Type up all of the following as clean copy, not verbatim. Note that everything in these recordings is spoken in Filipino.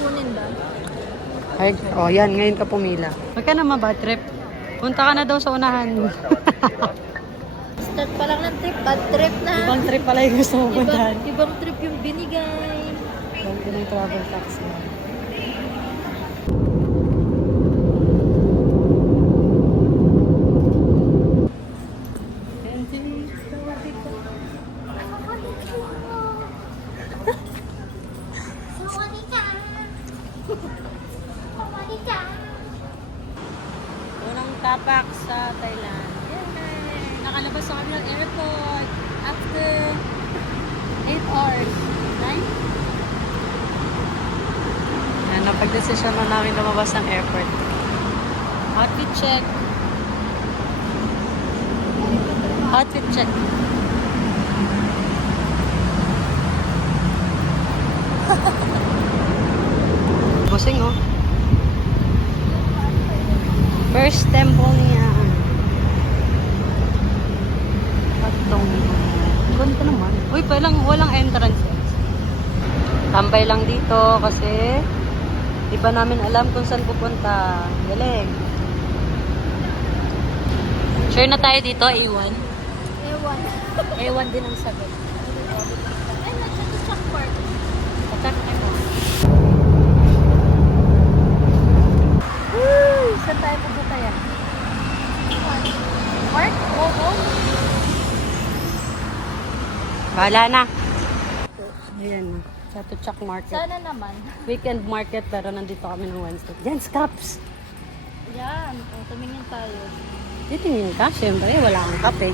kukunin ba? Ay, oh yan, ngayon ka pumila. Huwag ka naman ba, trip? Punta ka na daw sa unahan. Start pa lang ng trip, bad trip na. Ibang trip pala yung gusto mo puntahan. Ibang trip yung binigay. Ibang yung travel tax na. Unang tapak sa Thailand. Yay! Nakalabas sa kami ng airport after 8 hours. 9? Yan, napag-desisyon na namin lumabas ng airport. Outfit check. Outfit check. Busing, oh. First temple niya. Patong. Ganda naman. Uy, walang entrance. Tambay lang dito kasi di ba namin alam kung saan pupunta. Galing. Sure na tayo dito, A1. Ewan. A1 din ang sagot. Ay, nasa to Chuck Park. Attack ako. Saan tayo pupunta yan? Park? Oo. Bahala na. Ayan na. Sa Tuchak Market. Sana naman. Weekend market pero nandito kami ng Wednesday. Yan, Scraps! Yan. O, tumingin tayo. Titingin ka, syempre. Wala kang kape.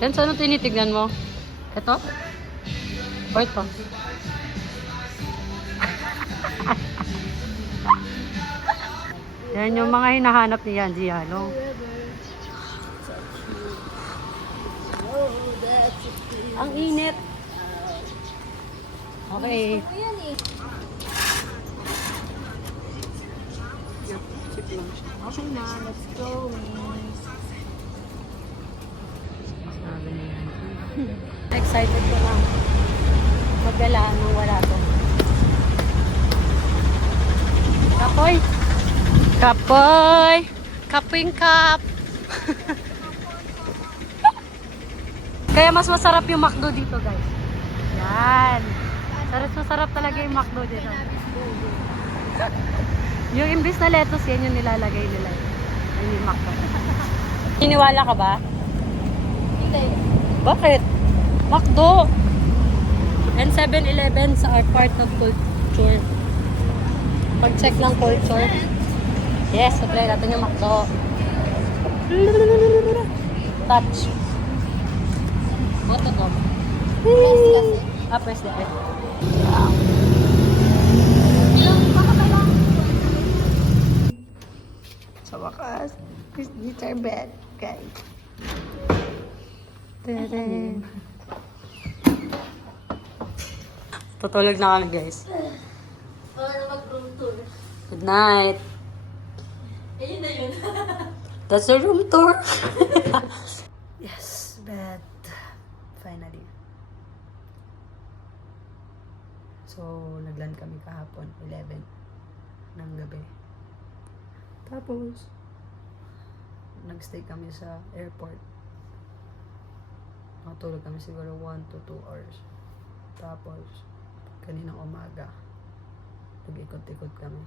Yan, saan tinitignan mo? Ito? O ito? Yan yung mga hinahanap ni Yan Giallo. Ang init. Okay. Ayan eh. Okay na, let's go. Excited ko lang. Maggalaan nung wala to. Kapoy! Kapoy! Kapwing kap! Kaya mas masarap yung McDo dito, guys. Yan. Masarap talaga yung McDo dito. Yung imbis na lettuce, yan yung nilalagay nila. Ay, yung McDo. Iniwala ka ba? Hindi. Bakit? McDo! And 7-Eleven sa our part of culture. Pag-check ng culture. Yes, try natin yung McDo. Touch. What to go? Press kasi. Press the bell. Sa wakas, these are bed, guys. Tada! Tutulog na kami, guys. Para mag-room tour. Good night. Ayun na yun. That's the room tour. Yes, bed. Finally. So, nagland kami kahapon, 11 ng gabi. Tapos, nagstay kami sa airport. Nakatulog kami siguro 1 to 2 hours. Tapos, kaninang umaga, nag-ikot-ikot kami.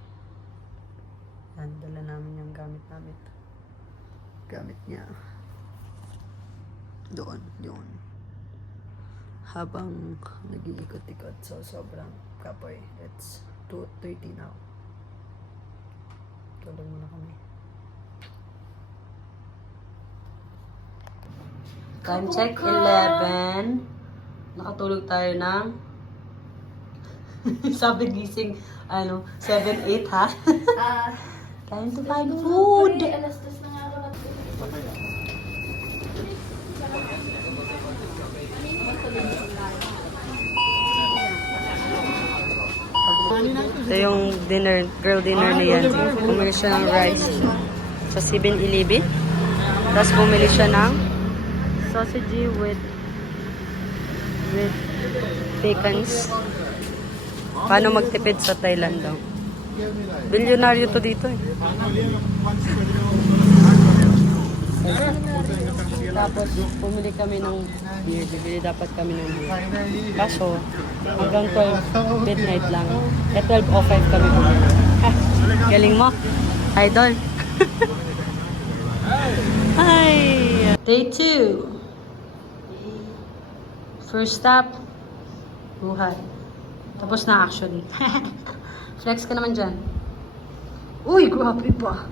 Yan, dala namin yung gamit namin. Gamit niya. Doon, yun. Habang nag-iikot-ikot, so sobrang kapoy. It's 2:30 now. Tulog muna kami. Time check, 11. Nakatulog tayo ng sabi gising, 7-8 ha? Time to find food! Alas 2 na nga ako natulog. Ito yung girl dinner ni Yancy. Bumili siya ng rice sa 7-Eleven. Tapos bumili siya ng sausage with with pecans. Paano magtipid sa Thailand daw? Bilyonaryo to dito eh. Tapos pumili kami ng beer. Bibili dapat kami ng beer. Kaso hanggang 12 midnight lang. Eh 12:05 kami bumili. Ha, galing mo, idol. Hi! Day 2. First stop, buhay. Tapos na actually. Flex ka naman dyan. Uy, grabe pa.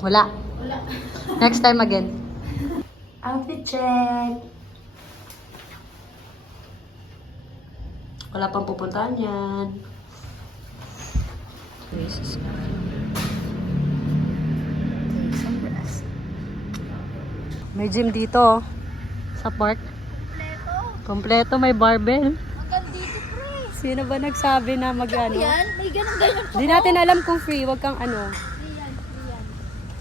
Wala. Wala. Next time again. Outfit check. Wala pang pupuntahan yan. Jesus God. Take some rest. May gym dito sa park. Kompleto, may barbell. Hanggang dito, pre. Sino ba nagsabi na mag-ano? Yan, may ganun-ganun pa. Di natin alam kung free, wag kang ano. Free yan.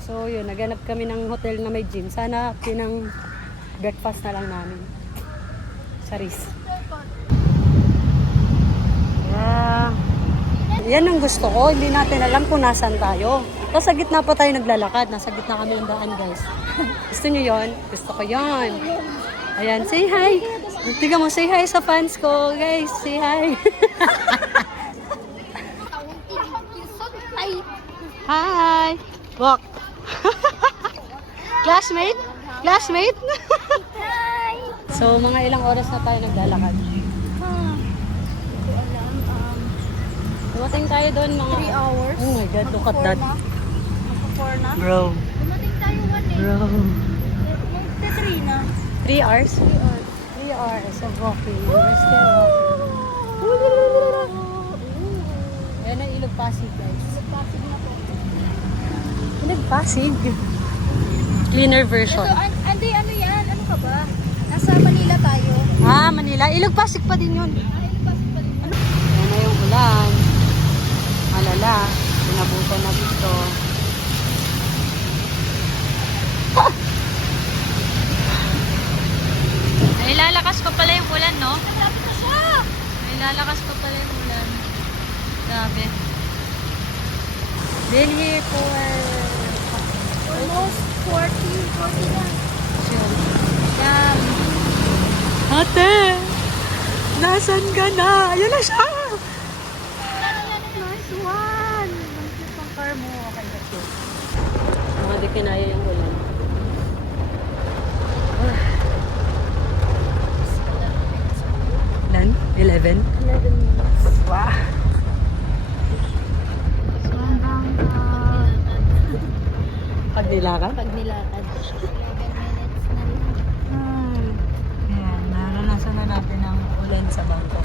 So yun, naghanap kami ng hotel na may gym. Sana pinang breakfast na lang namin. Charis. Yeah. Yan ang gusto ko. Hindi natin alam kung nasan tayo. Tapos sa gitna pa tayo naglalakad. Nasa gitna kami ng daan, guys. Gusto nyo yon? Gusto ko yon. Ayan, say hi. Tingnan mo, say hi sa fans ko. Guys, say hi. Hi. Walk. Classmate? Classmate? Hi! So, mga ilang oras na tayo naglalakad. Dumating tayo doon mga... 3 hours. Oh my God, look at that. Magpa-4 na. Bro. Dumating tayo 1 eh. Bro. Magpa-3 na. 3 hours? 3 hours. 3 hours of walking. We're still walking. Yan ang Ilog Pasig, guys. Pasig na po. Ilog Pasig. Cleaner version. Ito, Andy, ano yan? Ano ka ba? Nasa Manila tayo. Ah, Manila. Ilog Pasig pa din yun. Pasig pa din. Ano? Yan na yung ulan. Malala. Pinabutan na dito. Nailalakas pa pala yung ulan, no? Malapit na siya! Nailalakas pa pala yung ulan. Grabe. Been here for... Almost 40 na. Yan. Ate! Nasaan ka na? Ayun na siya! Nice one! Ang cute ng car mo. Okay, let's go. Mga di kinaya yung ulan. Ilan? 11? 11 minutes. Wow! Pag nilakad? Pag nilakad. 11 minutes na lang. Ayan, naranasan na natin ang ulan sa bangko.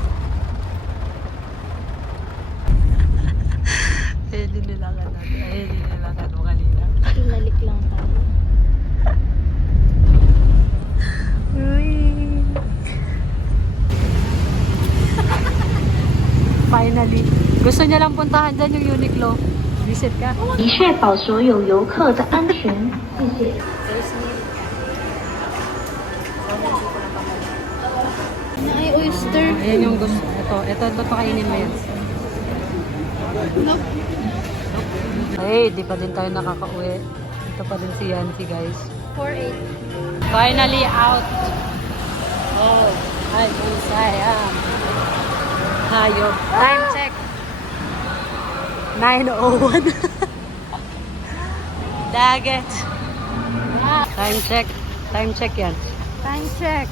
Pwede nilakad natin. Ay, hindi nilakad mo kanina. Pinalik lang tayo. Uy! Finally. Gusto niya lang puntahan dyan yung Uniqlo. Visit ka. 以确保所有游客的安全。谢谢。 Ay, oyster. Ayan yung gusto. Ito kainin mo yan. Nope. Ay, di pa din tayo nakaka-uwi. Ito pa din si Yancy, guys. 4-8. Finally out. Oh, ay, sayang. Hayop. Time check. 9:01. Dagat. Time check. Time check yan. Time check.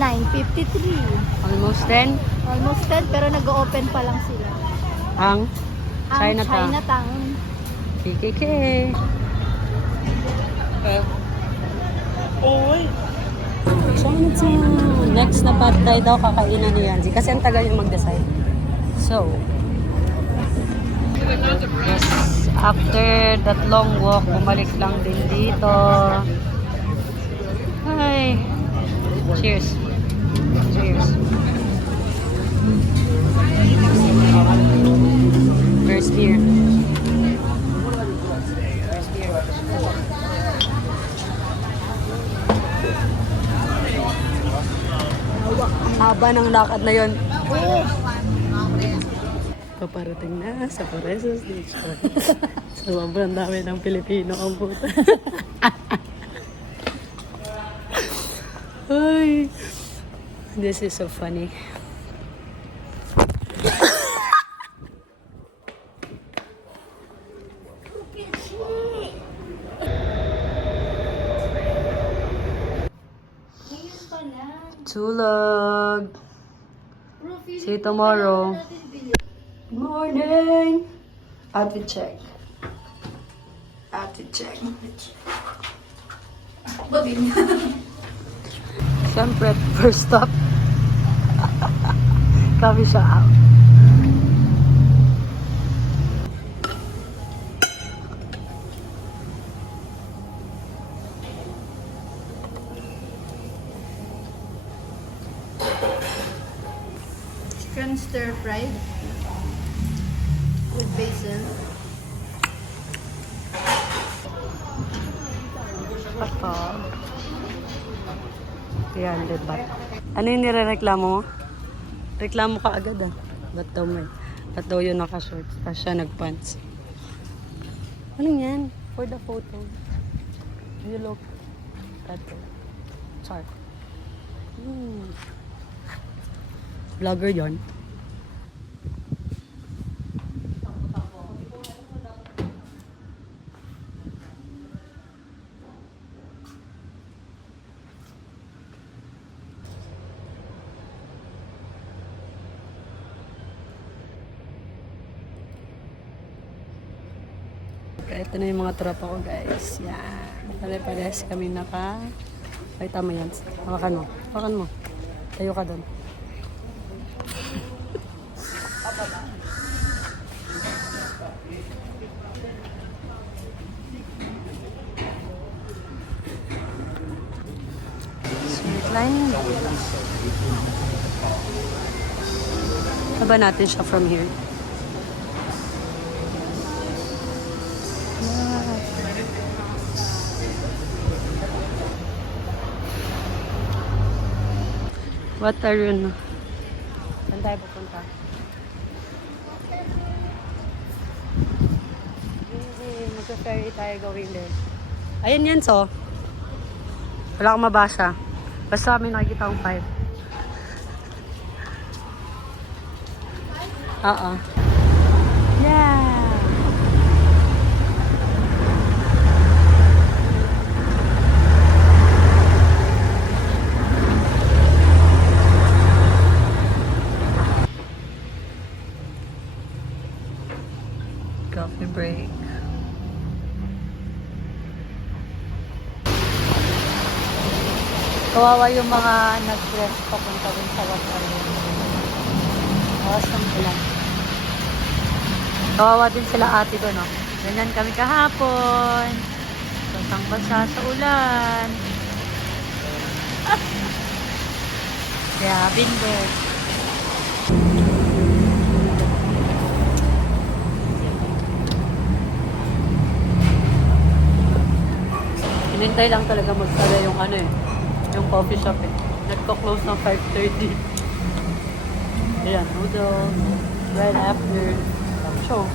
9:53. Almost 10. Almost 10 pero nag-open pa lang sila. Ang Ang Chinatown. Chinatown. PKK. Chinatown. Next na pad thai daw kakainan ni Yancy. Kasi ang tagal yung mag-decide. So, yes, after that long walk, bumalik lang din dito. Hi. Cheers. Cheers. First beer. First beer. haba ng lakad na yon. Paparating na sa Paresos Beach. Sobrang dami ng Pilipino ang puta. Ay, this is so funny. Ngayon pa lang. Tulog. Bro, feeling See you ko tomorrow. kailangan natin bilhin. Good morning. Outfit check. Outfit check. Babing. Siyempre, first stop. Coffee shop. Chicken stir fried with basil. Ito. 300 baht. Ano yung nirereklamo mo? Reklamo ka agad ah. Ba't daw yun naka-shorts? Tapos siya nag-pants. Ano yan? For the photo. You look better. Char. Vlogger yon. Ito na yung mga tropa ko, guys. Yan. Pare-pares kami naka... Ay, tama yan. Hawakan mo. Hawakan mo. Tayo ka doon. Sweet line. Haba natin siya from here. What are you? Saan tayo pupunta? Mag-ferry tayo going there. Ayan yan, so. Wala akong mabasa. Basta may nakikita akong 5. Oo. Yeah! Coffee break. Kawawa yung mga nag-dress papunta dun sa water. Awesome sila. Kawawa din sila ate ko, no? Ganyan kami kahapon. Basang-basa sa ulan. Kaya, bingo. Hinintay lang talaga magsara yung ano eh. Yung coffee shop eh. Nagko-close ng 5:30. Ayan, noodles. Right after show.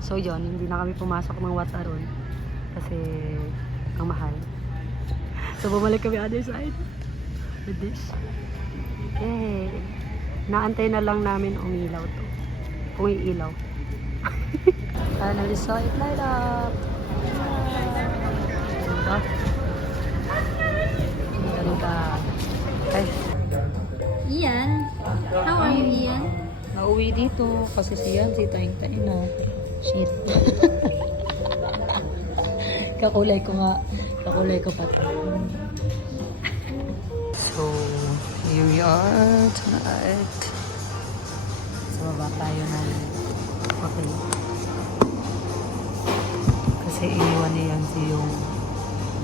So yun, hindi na kami pumasok ng Wataron. Kasi ang mahal. So bumalik kami other side. With this. Yay! Naantay na lang namin umilaw to. Kung iilaw. Finally saw it light up. Ganda. Ganda. Ay. Ian, how are you, Ian? Nauwi dito kasi siya si Taing-Taing na shit. Kakulay ko pa. So, here we are tonight. Sa baba tayo ng hotel. Kasi iniwan niya yan yung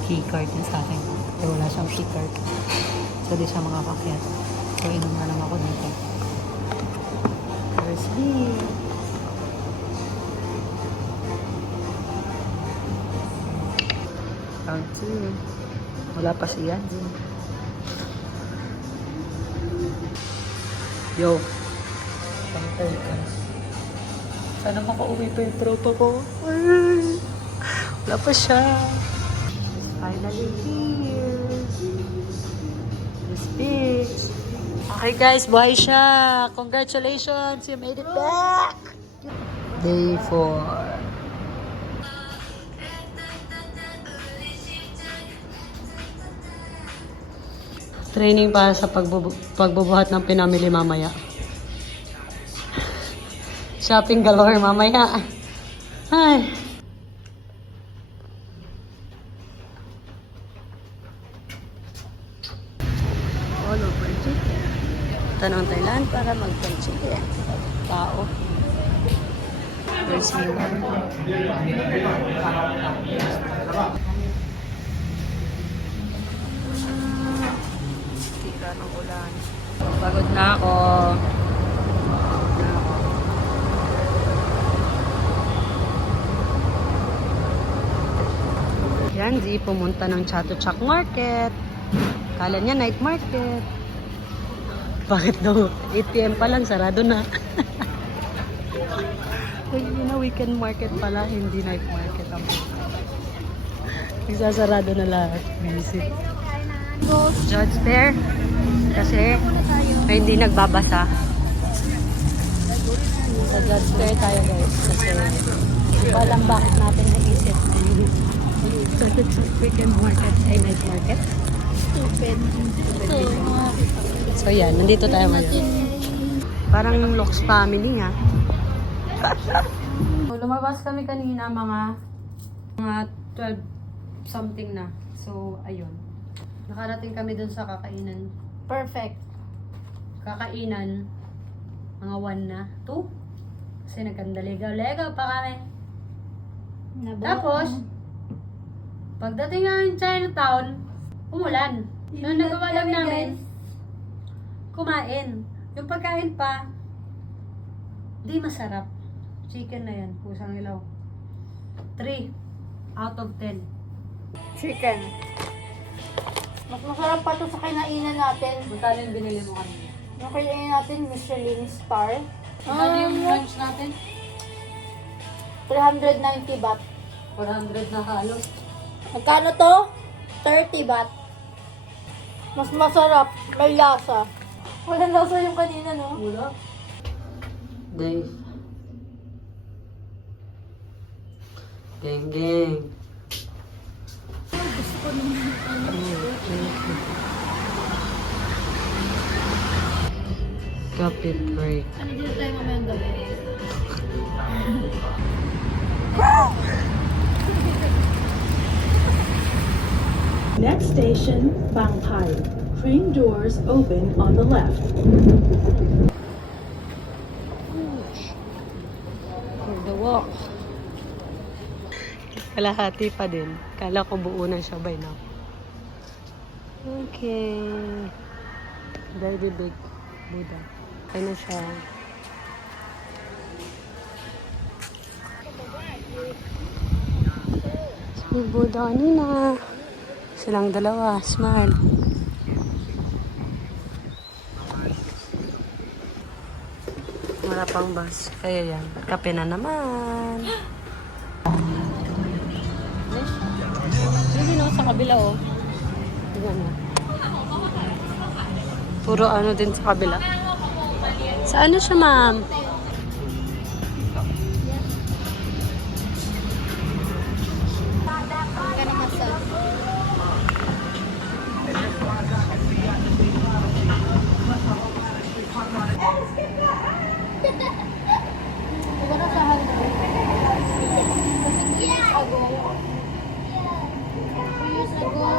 keycard niya sa akin. Kasi wala siyang keycard. So, di siya makakakyat. So, inom na lang ako dito. First beer. Round 2. Wala pa siya. Yo. Pantay ka. Sana makauwi pa yung tropa ko. Ay, wala pa siya. It's finally here. This beach. Okay guys, buhay siya. Congratulations, you made it back. Day 4. Training para sa pagbubuhat ng pinamili mamaya. Shopping galore mamaya. Ay. All over chicken. Tanong Thailand para mag-chicken. Tao. There's more. Tira ng ulan. Pagod na ako. Yan, Zee, pumunta ng Chatuchak Market. Kala niya night market. Bakit daw? 8 PM pa lang, sarado na. Yun na, weekend market pala, hindi night market ang nagsasarado na lahat. Busy. Judge Fair. Kasi may hindi nagbabasa. Sa Judge Fair tayo guys. Kasi hindi ko alam bakit natin naisip. Weekend market ay night market. Stupid. So yan, nandito tayo ngayon. Parang Locks family ha. So, lumabas kami kanina mga 12 something na. So ayun. Nakarating kami dun sa kakainan. Perfect. Kakainan. Mga 1 na. 2. Kasi nagkandaligaw-legaw pa kami. Tapos, pagdating namin Chinatown, umulan. Nung nagawa lang namin, kumain. Yung pagkain pa, di masarap. Chicken na yan, pusang ilaw. 3 out of 10. Chicken. Mas masarap pa to sa kinainan natin. Magkano yung binili mo kanina? Yung kinainan natin, Michelin star. Magkano yung lunch natin? 390 baht. 400 na halos. Magkano to? 30 baht. Mas masarap. May lasa. Walang lasa yung kanina, no? Wala. Dave. Gang, gang. Kapit break. Ano dito tayo mamayang gabi? Next station, Bangpai. Train doors open on the left. For the walk. Kalahati pa din. Kala ko buo na siya by now. Okay. Very big Buddha. Kaya na siya. Si Buddha nina. Silang dalawa. Smile. Wala pang bus. Kaya yan. Kape na naman. Hindi no, sa kabila oh. Ayan oh. Puro ano din sa kabila. Sa ano siya, ma'am? Siguro sa 100. 2 years ago. 2 years ago.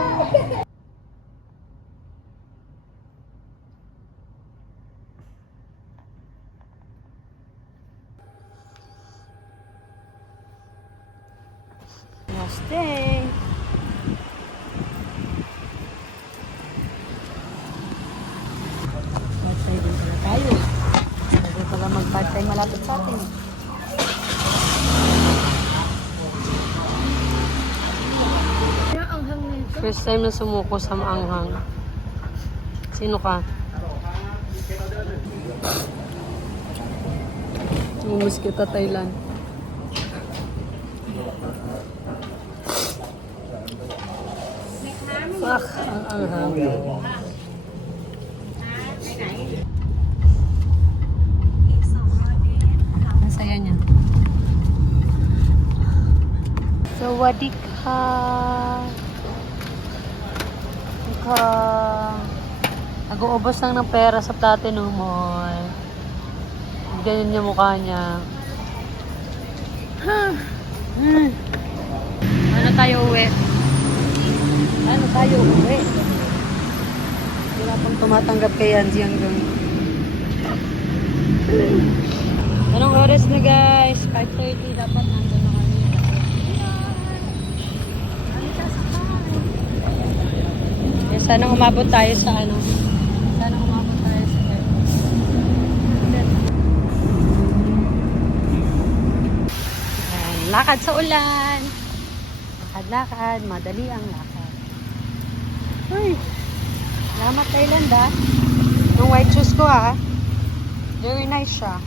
Last day. Part-time din pala tayo. Bago pala mag-part-time malapit sa atin. First time na sumuko sa maanghang. Sino ka? Umumus kita Thailand. Fuck, ang anghang. Masaya niya. Sawadee ka. Nag-uubos lang ng pera sa Platinum Mall. Ganyan yung mukha niya. Ano tayo uwi? Ano tayo uwi? Wala pang tumatanggap kay Yanzi hanggang. Anong oras na guys? 5:30 dapat nandun na kami. Eh, sana umabot tayo sa ano? Sana umabot tayo sa airport. Ayan, lakad sa ulan. Lakad-lakad, madali ang lakad. Uy, salamat Thailand ah. Yung white shoes ko ah. Very nice siya.